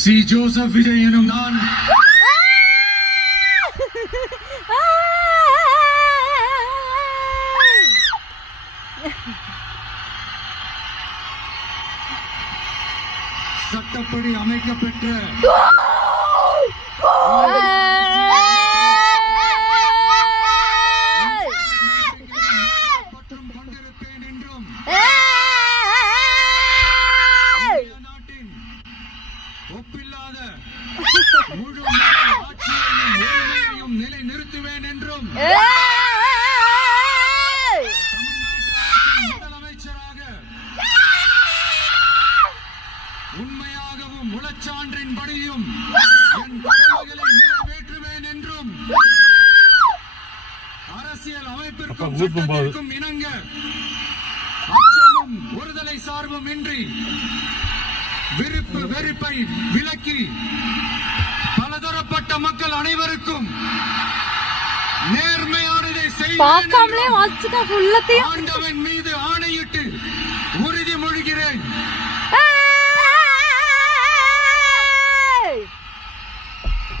C Joseph Vijay எனும் நான் சட்டப்படி அமைக்கப்பெற்ற ஒப்பில்லாத முழு ஆட்சியையும் நிலை நிறுத்துவேன் என்றும் முதலமைச்சராக உண்மையாகவும் முழச்சான்றின்படியும் என் கடமைகளை நிறைவேற்றுவேன் என்றும் அரசியல் அமைப்பிற்கும் சட்டத்திற்கும் இணங்க அச்சமும் ஒருதலை சார்பும் இன்றி விருப்பு வெறுப்பை விலக்கி பலதரப்பட்ட மக்கள் அனைவருக்கும் நேர்மையானதை செய்வேன். ஆண்டவன்